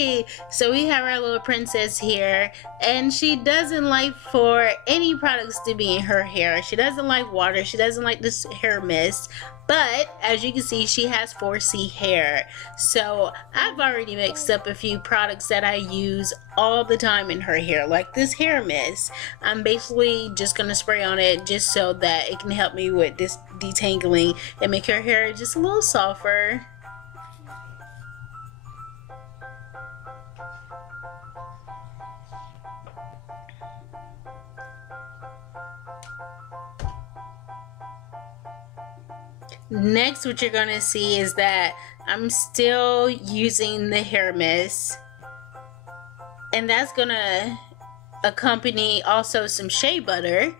Alright, so we have our little princess here, and she doesn't like for any products to be in her hair. She doesn't like water, she doesn't like this hair mist, but as you can see, she has 4C hair. So I've already mixed up a few products that I use all the time in her hair, like this hair mist. I'm basically just gonna spray on it just so that it can help me with this detangling and make her hair just a little softer. Next, what you're gonna see is that I'm still using the hair mist, and that's gonna accompany also some shea butter.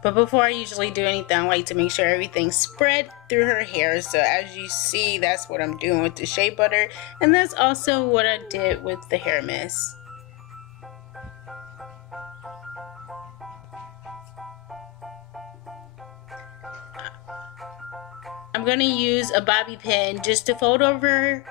But before I usually do anything, I like to make sure everything's spread through her hair. So as you see, that's what I'm doing with the shea butter, and that's also what I did with the hair mist. I'm going to use a bobby pin just to fold over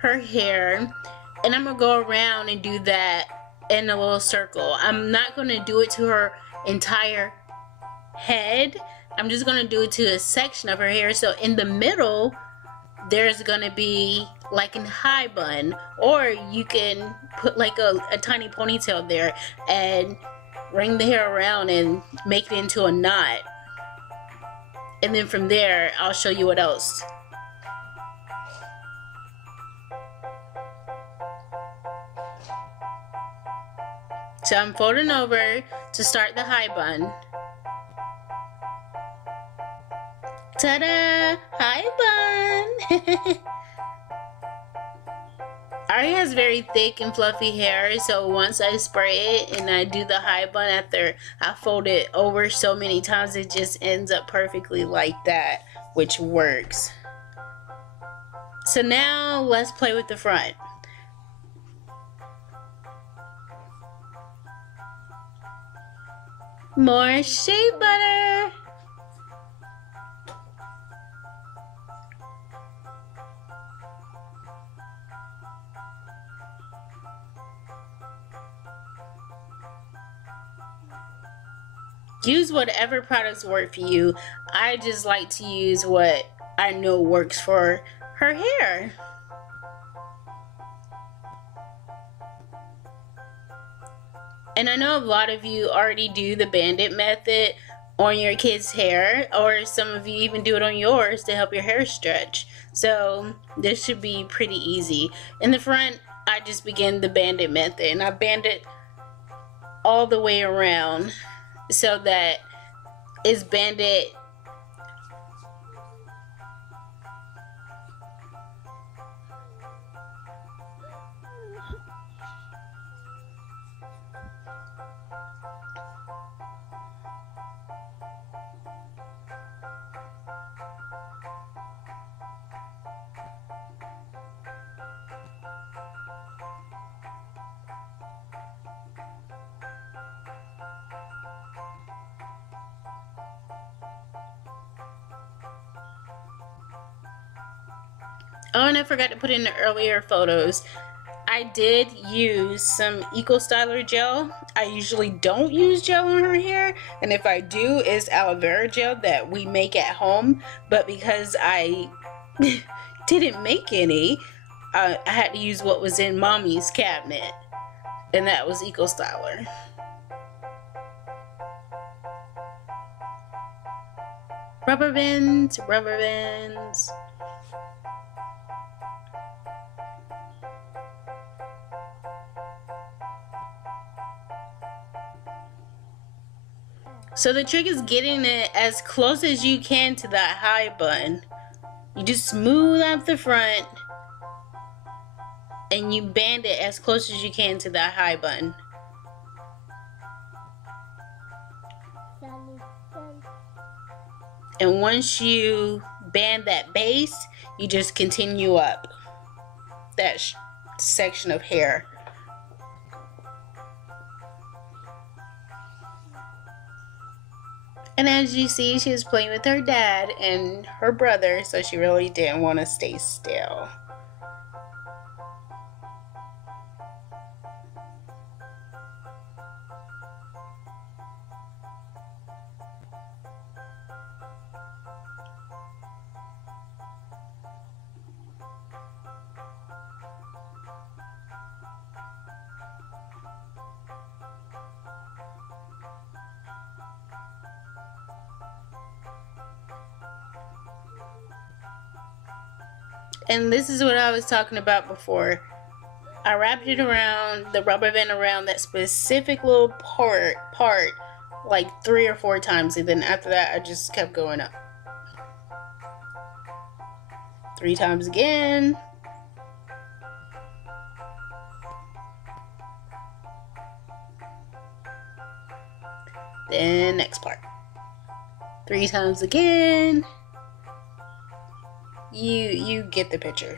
her hair, and I'm going to go around and do that in a little circle. I'm not going to do it to her entire head. I'm just going to do it to a section of her hair. So in the middle, there's going to be like a high bun, or you can put like a tiny ponytail there and ring the hair around and make it into a knot. And then from there, I'll show you what else. So I'm folding over to start the high bun. Ta-da! High bun! Ari has very thick and fluffy hair, so once I spray it and I do the high bun after I fold it over so many times, it just ends up perfectly like that, which works. So now let's play with the front. More shea butter. Use whatever products work for you. I just like to use what I know works for her hair. And I know a lot of you already do the bandit method on your kids' hair, or some of you even do it on yours to help your hair stretch. So this should be pretty easy. In the front, I just begin the bandit method, and I band it all the way around so that it's banded Oh, and I forgot to put in the earlier photos. I did use some Eco Styler gel. I usually don't use gel on her hair, and if I do, it's aloe vera gel that we make at home. But because I didn't make any, I had to use what was in Mommy's cabinet, and that was Eco Styler. Rubber bands, rubber bands. So the trick is getting it as close as you can to that high bun. You just smooth out the front and you band it as close as you can to that high bun. And once you band that base, you just continue up that section of hair. And as you see, she was playing with her dad and her brother, so she really didn't want to stay still. And this is what I was talking about before. I wrapped it around, the rubber band around that specific little part like 3 or 4 times, and then after that I just kept going up. 3 times again. Then next part. 3 times again. You get the picture.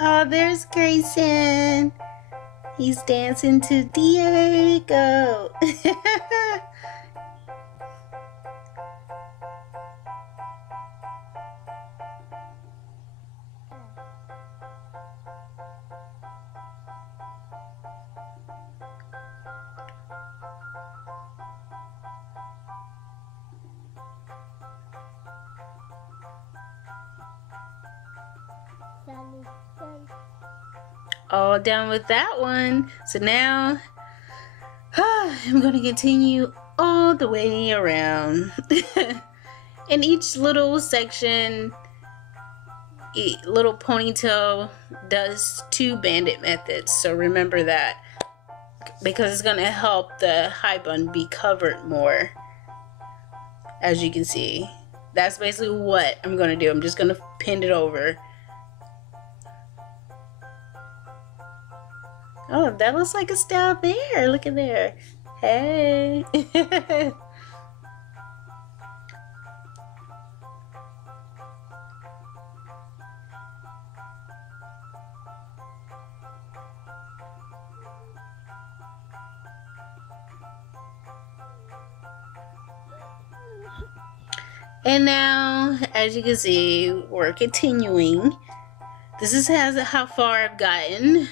Oh, there's Grayson. He's dancing to Diego. All done with that one. So now I'm going to continue all the way around. In each little section, each little ponytail does 2 bandit methods. So remember that, because it's going to help the high bun be covered more. As you can see, that's basically what I'm going to do. I'm just going to pin it over. Oh, that looks like a style there. Look at there. Hey. And now, as you can see, we're continuing. This is how far I've gotten.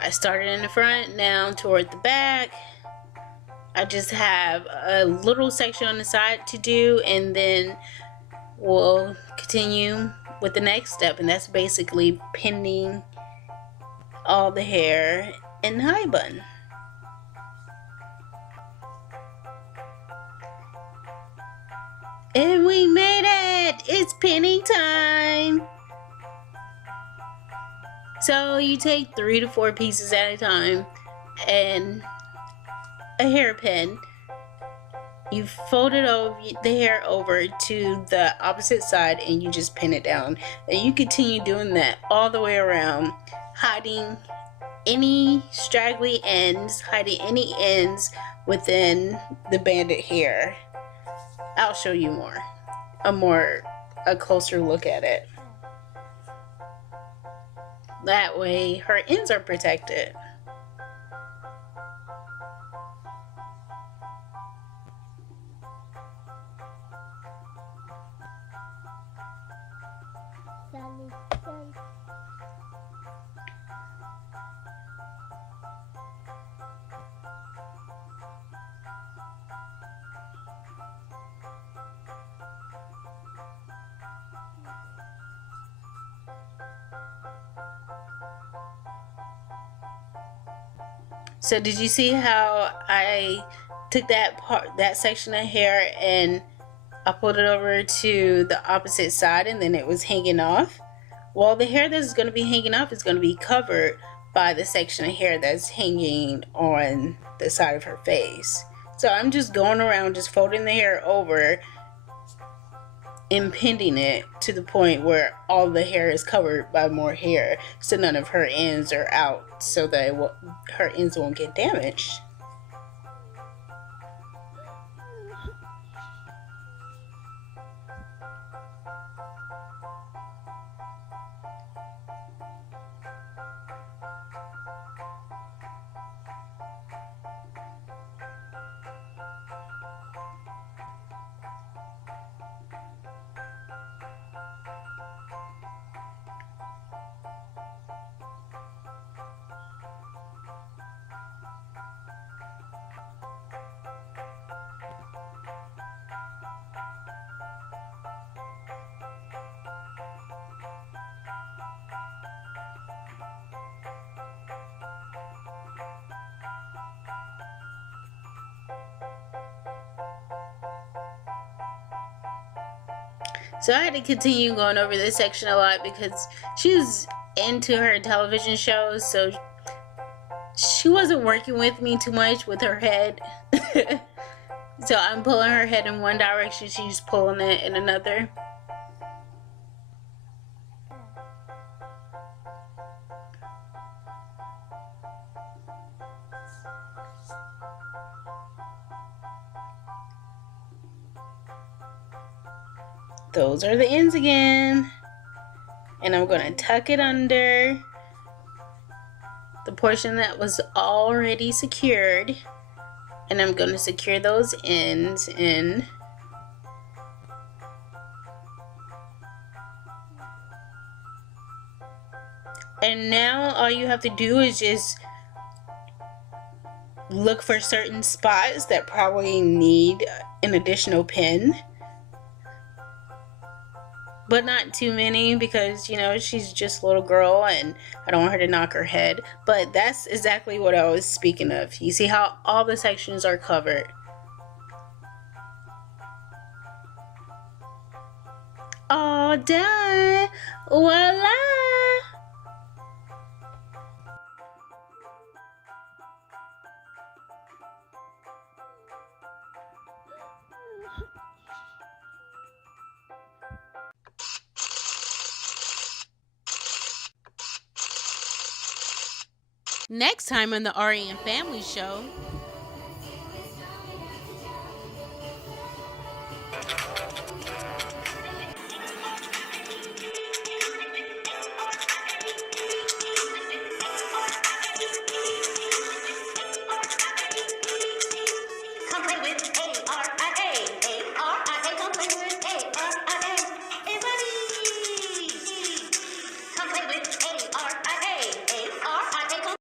I started in the front, now toward the back. I just have a little section on the side to do, and then we'll continue with the next step, and that's basically pinning all the hair in the high bun. And we made it! It's pinning time! So you take 3 to 4 pieces at a time and a hairpin. You fold it over the hair over to the opposite side and you just pin it down. And you continue doing that all the way around, hiding any straggly ends, hiding any ends within the banded hair. I'll show you a closer look at it. That way her ends are protected. So did you see how I took that section of hair and I pulled it over to the opposite side and then it was hanging off? Well, the hair that's going to be hanging off is going to be covered by the section of hair that's hanging on the side of her face. So I'm just going around just folding the hair over impending it to the point where all the hair is covered by more hair, so none of her ends are out, so that her ends won't get damaged. So I had to continue going over this section a lot because she was into her television shows, so she wasn't working with me too much with her head. So I'm pulling her head in one direction, she's pulling it in another. Those are the ends again. And I'm going to tuck it under the portion that was already secured. And I'm going to secure those ends in. And now all you have to do is just look for certain spots that probably need an additional pin. But not too many because, you know, she's just a little girl and I don't want her to knock her head. But that's exactly what I was speaking of. You see how all the sections are covered. All done. Voila. Next time on the Ari and Family Show,